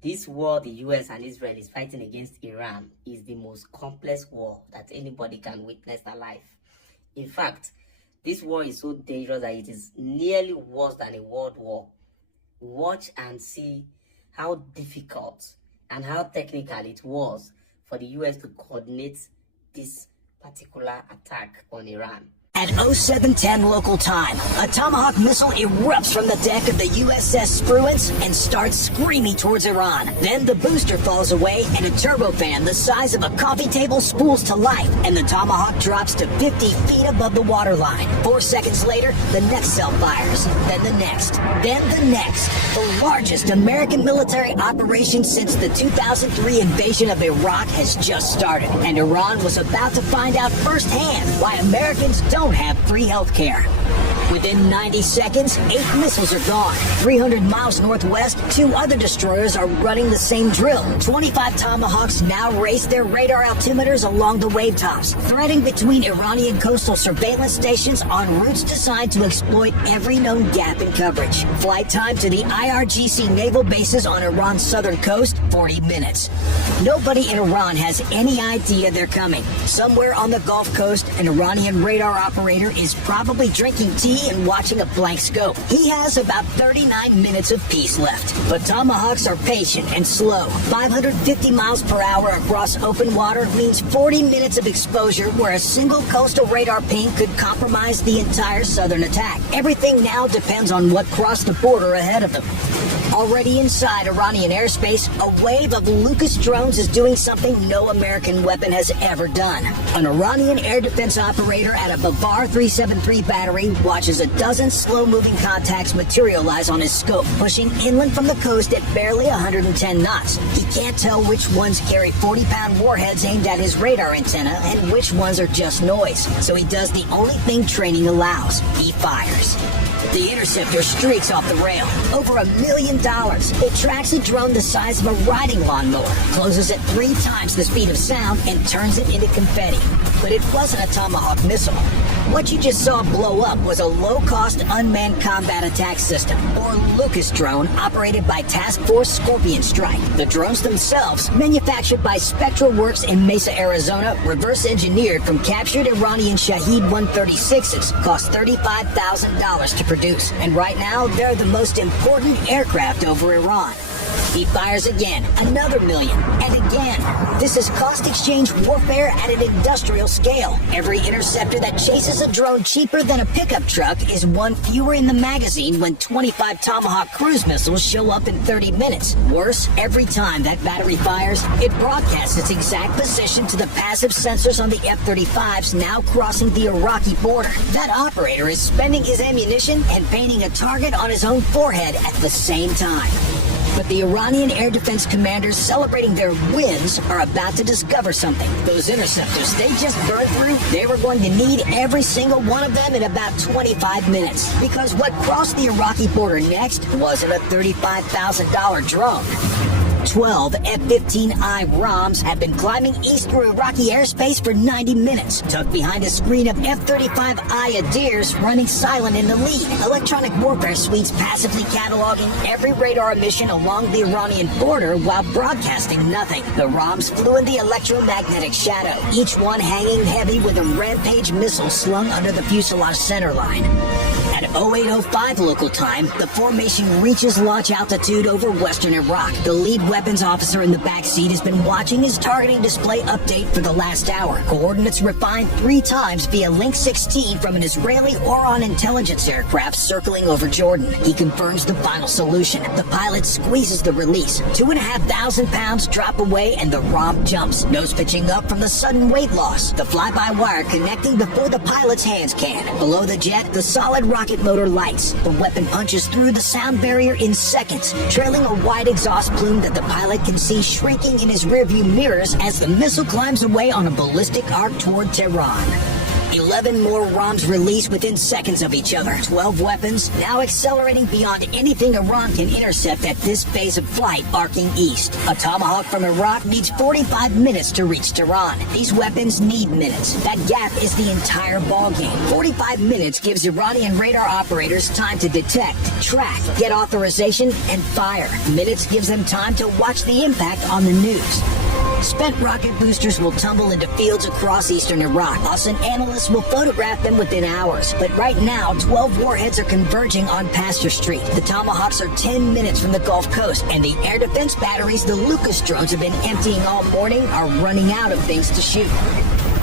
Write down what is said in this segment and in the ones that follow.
This war the US and Israel is fighting against Iran is the most complex war that anybody can witness alive. In fact, this war is so dangerous that it is nearly worse than a world war. Watch and see how difficult and how technical it was for the US to coordinate this particular attack on Iran. At 0710 local time, a Tomahawk missile erupts from the deck of the USS Spruance and starts screaming towards Iran. Then the booster falls away and a turbofan the size of a coffee table spools to life, and the Tomahawk drops to 50 feet above the waterline. 4 seconds later, the next cell fires, then the next, then the next. The largest American military operation since the 2003 invasion of Iraq has just started, and Iran was about to find out firsthand why Americans don't have free health care. Within 90 seconds, 8 missiles are gone. 300 miles northwest, 2 other destroyers are running the same drill. 25 Tomahawks now race their radar altimeters along the wave tops, threading between Iranian coastal surveillance stations on routes designed to exploit every known gap in coverage. Flight time to the IRGC naval bases on Iran's southern coast, 40 minutes. Nobody in Iran has any idea they're coming. Somewhere on the Gulf Coast, an Iranian radar operator is probably drinking tea and watching a blank scope. He has about 39 minutes of peace left. But Tomahawks are patient and slow. 550 miles per hour across open water means 40 minutes of exposure where a single coastal radar ping could compromise the entire southern attack. Everything now depends on what crossed the border ahead of them. Already inside Iranian airspace, a wave of Lucas drones is doing something no American weapon has ever done. An Iranian air defense operator at a Bavar 373 battery watches a dozen slow-moving contacts materialize on his scope, pushing inland from the coast at barely 110 knots. He can't tell which ones carry 40-pound warheads aimed at his radar antenna and which ones are just noise. So he does the only thing training allows. He fires. The interceptor streaks off the rail. Over $1 million. It tracks a drone the size of a riding lawnmower, closes at 3 times the speed of sound, and turns it into confetti. But it wasn't a Tomahawk missile. What you just saw blow up was a low-cost unmanned combat attack system, or Lucas drone, operated by Task Force Scorpion Strike. The drones themselves, manufactured by Spectral Works in Mesa, Arizona, reverse-engineered from captured Iranian Shahed 136s, cost $35,000 to produce. And right now, they're the most important aircraft over Iran. He fires again, another $1 million, and again. This is cost exchange warfare at an industrial scale. Every interceptor that chases a drone cheaper than a pickup truck is one fewer in the magazine when 25 Tomahawk cruise missiles show up in 30 minutes. Worse, every time that battery fires, it broadcasts its exact position to the passive sensors on the F-35s now crossing the Iraqi border. That operator is spending his ammunition and painting a target on his own forehead at the same time. But the Iranian air defense commanders celebrating their wins are about to discover something. Those interceptors they just burned through, they were going to need every single one of them in about 25 minutes. Because what crossed the Iraqi border next wasn't a $35,000 drone. 12 F-15I ROMs have been climbing east through Iraqi airspace for 90 minutes, tucked behind a screen of F-35I Adirs running silent in the lead. Electronic warfare suites passively cataloging every radar emission along the Iranian border while broadcasting nothing. The ROMs flew in the electromagnetic shadow, each one hanging heavy with a Rampage missile slung under the fuselage centerline. At 0805 local time, the formation reaches launch altitude over western Iraq. The lead weapons officer in the back seat has been watching his targeting display update for the last hour. Coordinates refined 3 times via Link 16 from an Israeli Oron intelligence aircraft circling over Jordan. He confirms the final solution. The pilot squeezes the release. 2,500 pounds drop away and the ROM jumps, nose pitching up from the sudden weight loss. The fly-by-wire connecting before the pilot's hands can. Below the jet, the solid rocket motor lights. The weapon punches through the sound barrier in seconds, trailing a wide exhaust plume that the pilot can see shrinking in his rearview mirrors as the missile climbs away on a ballistic arc toward Tehran. 11 more ROMs released within seconds of each other. 12 weapons, now accelerating beyond anything Iran can intercept at this phase of flight arcing east. A Tomahawk from Iraq needs 45 minutes to reach Tehran. These weapons need minutes. That gap is the entire ballgame. 45 minutes gives Iranian radar operators time to detect, track, get authorization, and fire. Minutes gives them time to watch the impact on the news. Spent rocket boosters will tumble into fields across eastern Iraq. Us and analysts will photograph them within hours. But right now, 12 warheads are converging on Pasture Street. The Tomahawks are 10 minutes from the Gulf Coast, and the air defense batteries the Lucas drones have been emptying all morning are running out of things to shoot.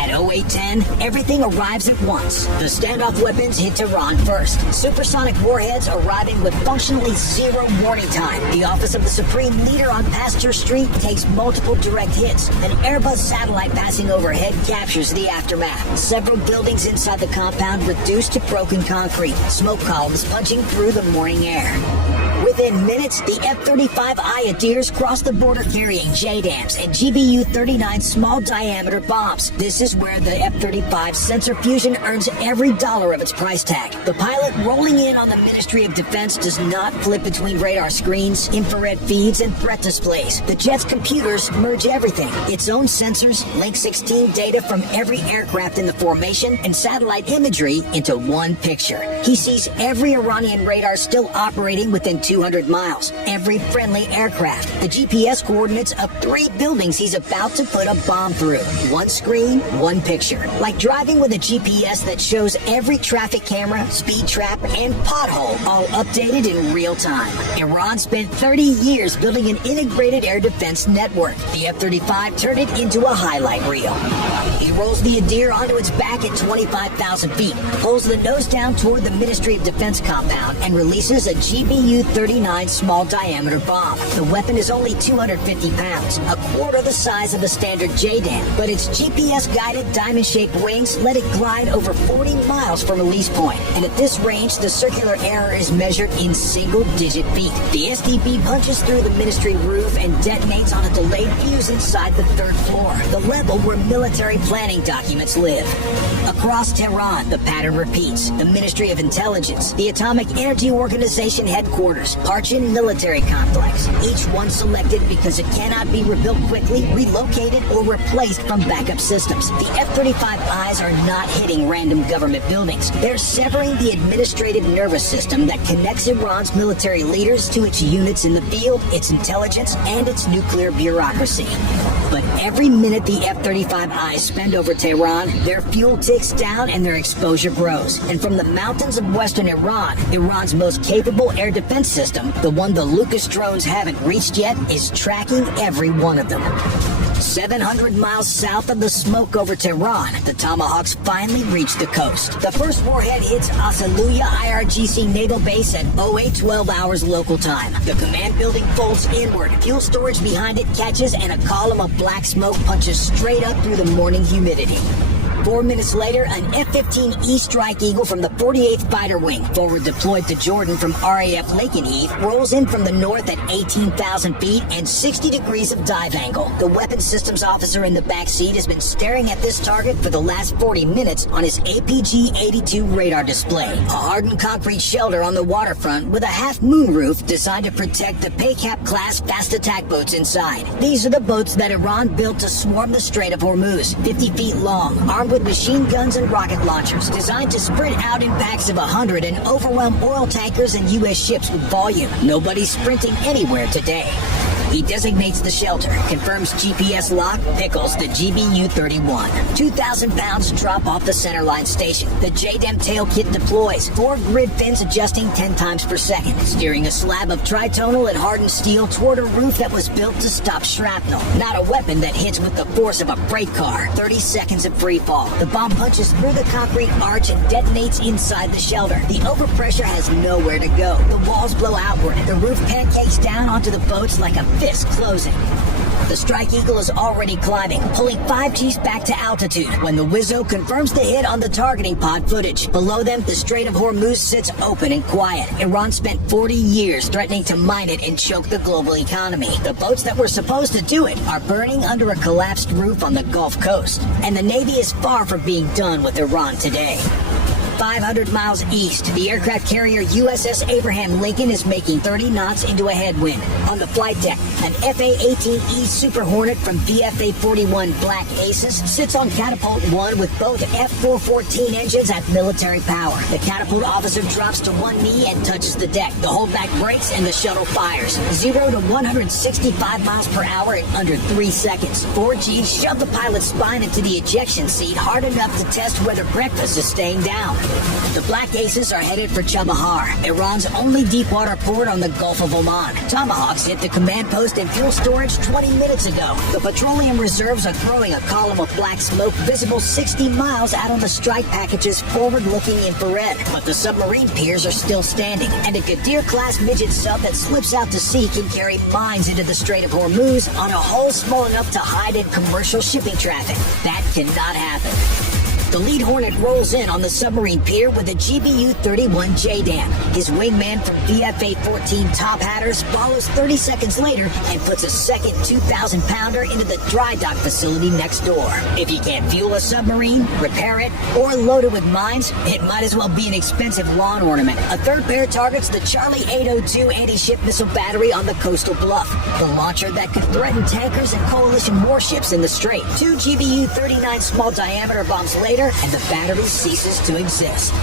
At 0810, everything arrives at once. The standoff weapons hit Tehran first. Supersonic warheads arriving with functionally zero warning time. The office of the Supreme Leader on Pasture Street takes multiple direct hits. An Airbus satellite passing overhead captures the aftermath. Several buildings inside the compound reduced to broken concrete. Smoke columns punching through the morning air. Within minutes, the F-35I Adirs cross the border carrying JDAMs and GBU-39 small-diameter bombs. This is where the F-35 sensor fusion earns every dollar of its price tag. The pilot rolling in on the Ministry of Defense does not flip between radar screens, infrared feeds, and threat displays. The jet's computers merge everything. Its own sensors, Link 16 data from every aircraft in the formation, and satellite imagery into one picture. He sees every Iranian radar still operating within 200 miles. Every friendly aircraft. The GPS coordinates of 3 buildings he's about to put a bomb through. One screen, one picture. Like driving with a GPS that shows every traffic camera, speed trap, and pothole all updated in real time. Iran spent 30 years building an integrated air defense network. The F-35 turned it into a highlight reel. He rolls the Adir onto its back at 25,000 feet, pulls the nose down toward the Ministry of Defense compound, and releases a GBU-39 small-diameter bomb. The weapon is only 250 pounds, a quarter the size of a standard JDAM, but its GPS-guided diamond-shaped wings let it glide over 40 miles from release point. And at this range, the circular error is measured in single-digit feet. The SDB punches through the ministry roof and detonates on a delayed fuse inside the 3rd floor, the level where military planning documents live. Across Tehran, the pattern repeats. The Ministry of Intelligence, the Atomic Energy Organization headquarters, Parchin Military Complex, each one selected because it cannot be rebuilt quickly, relocated, or replaced from backup systems. The F-35Is are not hitting random government buildings. They're severing the administrative nervous system that connects Iran's military leaders to its units in the field, its intelligence, and its nuclear bureaucracy. But every minute the F-35Is spend over Tehran, their fuel ticks down and their exposure grows. And from the mountains of western Iran, Iran's most capable air defense system, the one the Lucas drones haven't reached yet, is tracking every one of them. 700 miles south of the smoke over Tehran, the Tomahawks finally reach the coast. The first warhead hits Asaluya IRGC naval base at 0812 hours local time. The command building folds inward, fuel storage behind it catches, and a column of black smoke punches straight up through the morning humidity. 4 minutes later, an F-15E Strike Eagle from the 48th Fighter Wing, forward deployed to Jordan from RAF Lakenheath, rolls in from the north at 18,000 feet and 60 degrees of dive angle. The weapons systems officer in the back seat has been staring at this target for the last 40 minutes on his APG-82 radar display, a hardened concrete shelter on the waterfront with a half-moon roof designed to protect the PACAP-class fast attack boats inside. These are the boats that Iran built to swarm the Strait of Hormuz, 50 feet long, armed with machine guns and rocket launchers, designed to sprint out in packs of 100 and overwhelm oil tankers and U.S. ships with volume. Nobody's sprinting anywhere today. He designates the shelter, confirms GPS lock, pickles the GBU-31. 2,000 pounds drop off the centerline station. The JDAM tail kit deploys, 4 grid fins adjusting 10 times per second, steering a slab of tritonal and hardened steel toward a roof that was built to stop shrapnel, not a weapon that hits with the force of a freight car. 30 seconds of free fall. The bomb punches through the concrete arch and detonates inside the shelter. The overpressure has nowhere to go. The walls blow outward. The roof pancakes down onto the boats like a fist closing. The Strike Eagle is already climbing, pulling 5 Gs back to altitude when the Wizzo confirms the hit on the targeting pod footage. Below them, the Strait of Hormuz sits open and quiet. Iran spent 40 years threatening to mine it and choke the global economy. The boats that were supposed to do it are burning under a collapsed roof on the Gulf Coast, and the Navy is far from being done with Iran today. 500 miles east, the aircraft carrier USS Abraham Lincoln is making 30 knots into a headwind. On the flight deck, an FA-18E Super Hornet from VFA-41 Black Aces sits on Catapult 1 with both F-414 engines at military power. The catapult officer drops to one knee and touches the deck. The holdback brakes and the shuttle fires. 0 to 165 miles per hour in under 3 seconds. 4 Gs shove the pilot's spine into the ejection seat hard enough to test whether breakfast is staying down. The Black Aces are headed for Chabahar, Iran's only deep-water port on the Gulf of Oman. Tomahawks hit the command post and fuel storage 20 minutes ago. The petroleum reserves are throwing a column of black smoke visible 60 miles out on the strike package's forward-looking infrared. But the submarine piers are still standing, and a Qadir-class midget sub that slips out to sea can carry mines into the Strait of Hormuz on a hole small enough to hide in commercial shipping traffic. That cannot happen. The lead Hornet rolls in on the submarine pier with a GBU-31 JDAM. His wingman from VFA-14 Top Hatters follows 30 seconds later and puts a second 2,000-pounder into the dry dock facility next door. If you can't fuel a submarine, repair it, or load it with mines, it might as well be an expensive lawn ornament. A third pair targets the Charlie 802 anti-ship missile battery on the coastal bluff, the launcher that could threaten tankers and coalition warships in the strait. 2 GBU-39 small-diameter bombs later, and the battery ceases to exist.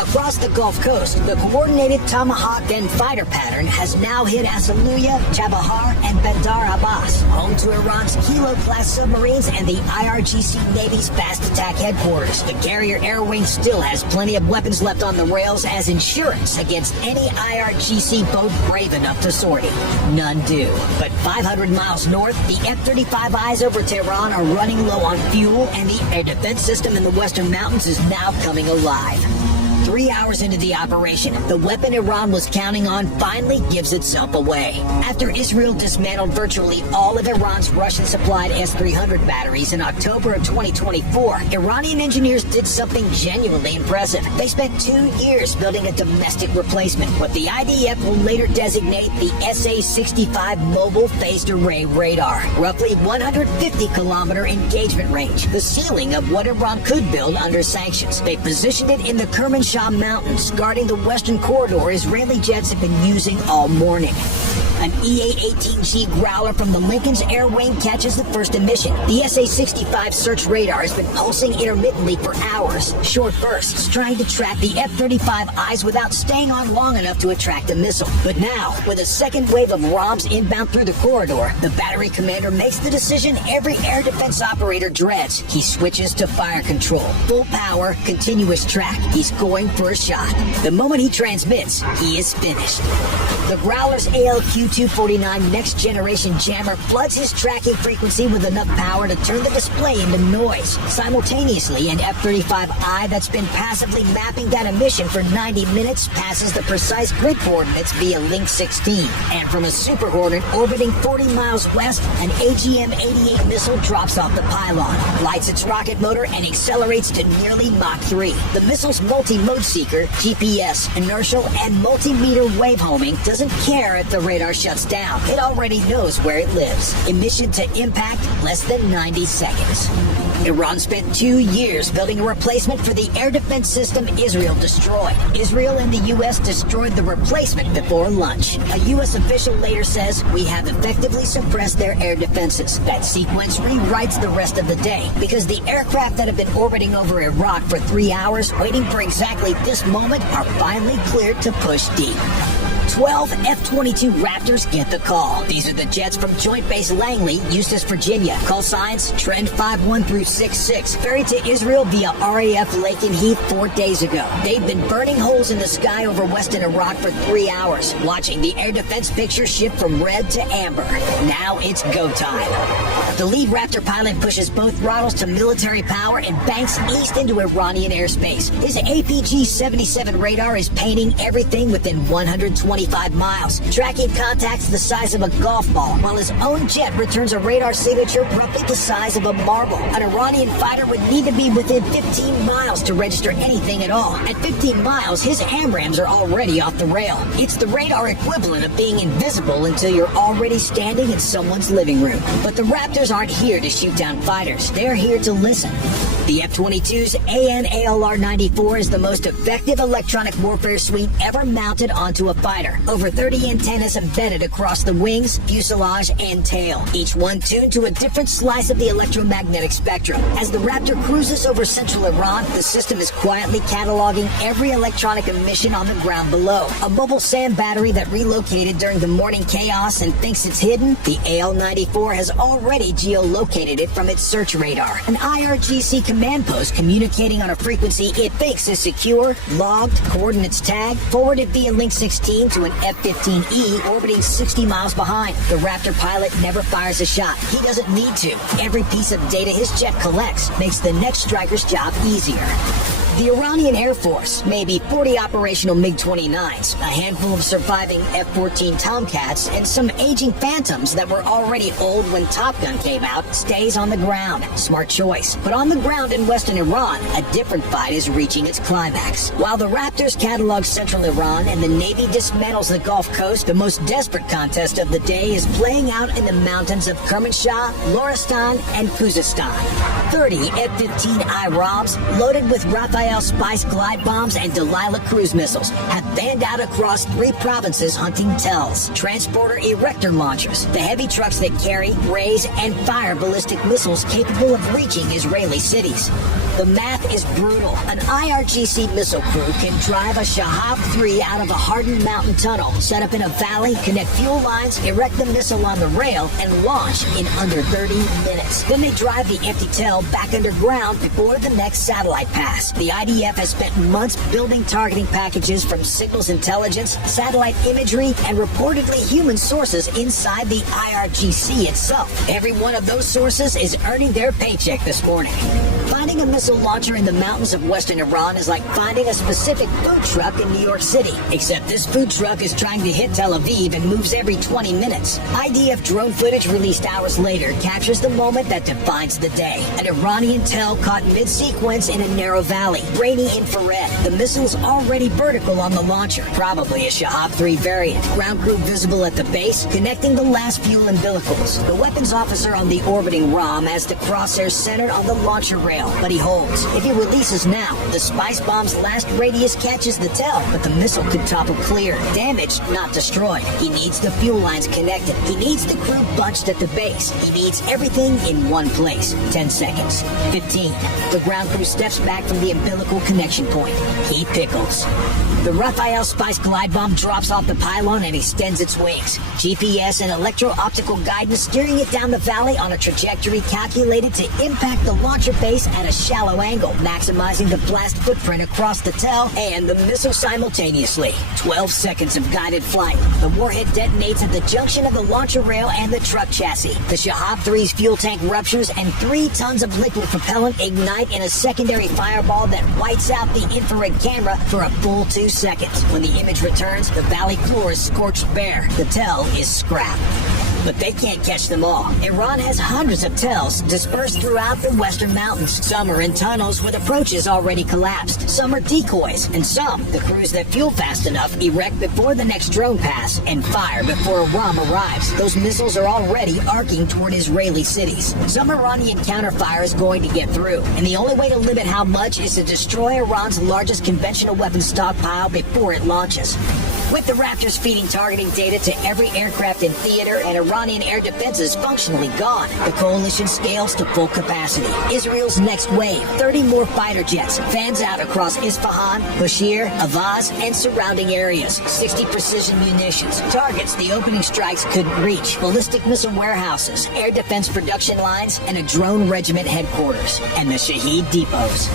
Across the Gulf Coast, the coordinated Tomahawk and fighter pattern has now hit Asaluya, Chabahar, and Bandar Abbas, home to Iran's Kilo-class submarines and the IRGC Navy's fast attack headquarters. The carrier air wing still has plenty of weapons left on the rails as insurance against any IRGC boat brave enough to sortie. None do. But 500 miles north, the F-35 eyes over Tehran are running low on fuel, and the air defense system in the Western Mountains is now coming alive. 3 hours into the operation, the weapon Iran was counting on finally gives itself away. After Israel dismantled virtually all of Iran's Russian-supplied S-300 batteries in October of 2024, Iranian engineers did something genuinely impressive. They spent 2 years building a domestic replacement, what the IDF will later designate the SA-65 Mobile Phased Array Radar, roughly 150-kilometer engagement range, the ceiling of what Iran could build under sanctions. They positioned it in the Kermanshah Mountains, guarding the western corridor Israeli jets have been using all morning. An EA-18G Growler from the Lincoln's air wing catches the first emission. The SA-65 search radar has been pulsing intermittently for hours, short bursts, trying to track the F-35 eyes without staying on long enough to attract a missile. But now, with a second wave of ROMs inbound through the corridor, the battery commander makes the decision every air defense operator dreads. He switches to fire control. Full power, continuous track. He's going for a shot. The moment he transmits, he is finished. The Growler's ALQ-249 next-generation jammer floods his tracking frequency with enough power to turn the display into noise. Simultaneously, an F-35I that's been passively mapping that emission for 90 minutes passes the precise grid coordinates via Link 16. And from a Super Hornet orbiting 40 miles west, an AGM-88 missile drops off the pylon, lights its rocket motor, and accelerates to nearly Mach 3. The missile's multi-mode seeker, GPS, inertial, and multimeter wave homing doesn't care if the radar shuts down. It already knows where it lives. Emission to impact, less than 90 seconds. Iran spent 2 years building a replacement for the air defense system Israel destroyed. Israel and the U.S. destroyed the replacement before lunch. A U.S. official later says, "We have effectively suppressed their air defenses." That sequence rewrites the rest of the day, because the aircraft that have been orbiting over Iraq for 3 hours, waiting for exactly this moment, are finally cleared to push deep. 12 F-22 Raptors get the call. These are the jets from Joint Base Langley, Eustis, Virginia. Call signs Trend 51 through 66. Ferried to Israel via RAF Laken Heath 4 days ago. They've been burning holes in the sky over western Iraq for 3 hours, watching the air defense picture shift from red to amber. Now it's go time. The lead Raptor pilot pushes both throttles to military power and banks east into Iranian airspace. His APG-77 radar is painting everything within 120 25 miles, tracking contacts the size of a golf ball, while his own jet returns a radar signature roughly the size of a marble. An Iranian fighter would need to be within 15 miles to register anything at all. At 15 miles, his AMRAAMs are already off the rail. It's the radar equivalent of being invisible until you're already standing in someone's living room. But the Raptors aren't here to shoot down fighters. They're here to listen. The F-22's AN/ALR-94 is the most effective electronic warfare suite ever mounted onto a fighter. Over 30 antennas embedded across the wings, fuselage, and tail, each one tuned to a different slice of the electromagnetic spectrum. As the Raptor cruises over central Iran, the system is quietly cataloging every electronic emission on the ground below. A mobile SAM battery that relocated during the morning chaos and thinks it's hidden, the AL-94 has already geolocated it from its search radar. An IRGC command post communicating on a frequency it thinks is secure, logged, coordinates tagged, forwarded via Link 16 to an F-15E orbiting 60 miles behind. The Raptor pilot never fires a shot. He doesn't need to. Every piece of data his jet collects makes the next striker's job easier. The Iranian Air Force, maybe 40 operational MiG-29s, a handful of surviving F-14 Tomcats, and some aging Phantoms that were already old when Top Gun came out, stays on the ground. Smart choice. But on the ground in western Iran, a different fight is reaching its climax. While the Raptors catalog central Iran and the Navy dismantles the Gulf Coast, the most desperate contest of the day is playing out in the mountains of Kermanshah, Loristan, and Khuzestan. 30 F-15I ROMs, loaded with Raphael Spice glide bombs and Delilah cruise missiles, have fanned out across 3 provinces hunting TELs, transporter erector launchers, the heavy trucks that carry, raise, and fire ballistic missiles capable of reaching Israeli cities. The math is brutal. An IRGC missile crew can drive a Shahab-3 out of a hardened mountain tunnel, set up in a valley, connect fuel lines, erect the missile on the rail, and launch in under 30 minutes. Then they drive the empty TEL back underground before the next satellite pass. The IDF has spent months building targeting packages from signals intelligence, satellite imagery, and reportedly human sources inside the IRGC itself. Every one of those sources is earning their paycheck this morning. Finding a missile launcher in the mountains of western Iran is like finding a specific food truck in New York City, except this food truck is trying to hit Tel Aviv and moves every 20 minutes. IDF drone footage released hours later captures the moment that defines the day. An Iranian TEL caught mid-sequence in a narrow valley. Grainy infrared. The missile's already vertical on the launcher, probably a Shahab-3 variant. Ground crew visible at the base, connecting the last fuel umbilicals. The weapons officer on the orbiting ROM has the crosshairs centered on the launcher rail, but he holds. If he releases now, the spice bomb's last radius catches the TEL, but the missile could topple clear. Damaged, not destroyed. He needs the fuel lines connected. He needs the crew bunched at the base. He needs everything in one place. 10 seconds. 15. The ground crew steps back from the umbilical connection point. He pickles. The Raphael Spice glide bomb drops off the pylon and extends its wings. GPS and electro-optical guidance steering it down the valley on a trajectory calculated to impact the launcher base at a shallow angle, maximizing the blast footprint across the TEL and the missile simultaneously. 12 seconds of guided flight. The warhead detonates at the junction of the launcher rail and the truck chassis. The Shahab-3's fuel tank ruptures and 3 tons of liquid propellant ignite in a secondary fireball that whites out the infrared camera for a full 2 seconds. When the image returns, the valley floor is scorched bare. The TEL is scrapped. But they can't catch them all. Iran has hundreds of TELs dispersed throughout the western mountains. Some are in tunnels with approaches already collapsed. Some are decoys, and some, the crews that fuel fast enough, erect before the next drone pass and fire before a ROM arrives. Those missiles are already arcing toward Israeli cities. Some Iranian counterfire is going to get through, and the only way to limit how much is to destroy Iran's largest conventional weapons stockpile before it launches. With the Raptors feeding targeting data to every aircraft in theater and Iranian air defenses functionally gone, the coalition scales to full capacity. Israel's next wave, 30 more fighter jets, fans out across Isfahan, Bushehr, Avaz, and surrounding areas. 60 precision munitions, targets the opening strikes couldn't reach, ballistic missile warehouses, air defense production lines, and a drone regiment headquarters, and the Shaheed depots.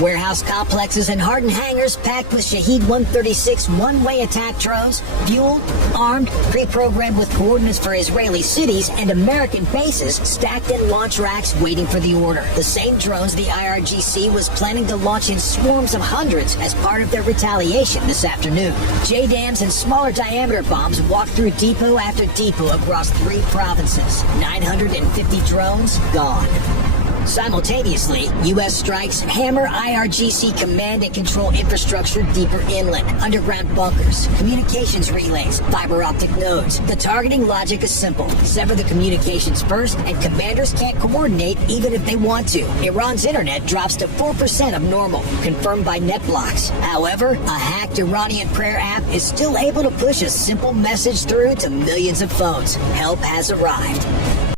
Warehouse complexes and hardened hangars packed with Shahed 136 one-way attack drones, fueled, armed, pre-programmed with coordinates for Israeli cities and American bases stacked in launch racks waiting for the order. The same drones the IRGC was planning to launch in swarms of hundreds as part of their retaliation this afternoon. JDAMs and smaller diameter bombs walked through depot after depot across 3 provinces. 950 drones gone. Simultaneously, U.S. strikes hammer IRGC command and control infrastructure deeper inland, underground bunkers, communications relays, fiber optic nodes. The targeting logic is simple. Sever the communications first, and commanders can't coordinate even if they want to. Iran's internet drops to 4% of normal, confirmed by NetBlocks. However, a hacked Iranian prayer app is still able to push a simple message through to millions of phones. Help has arrived.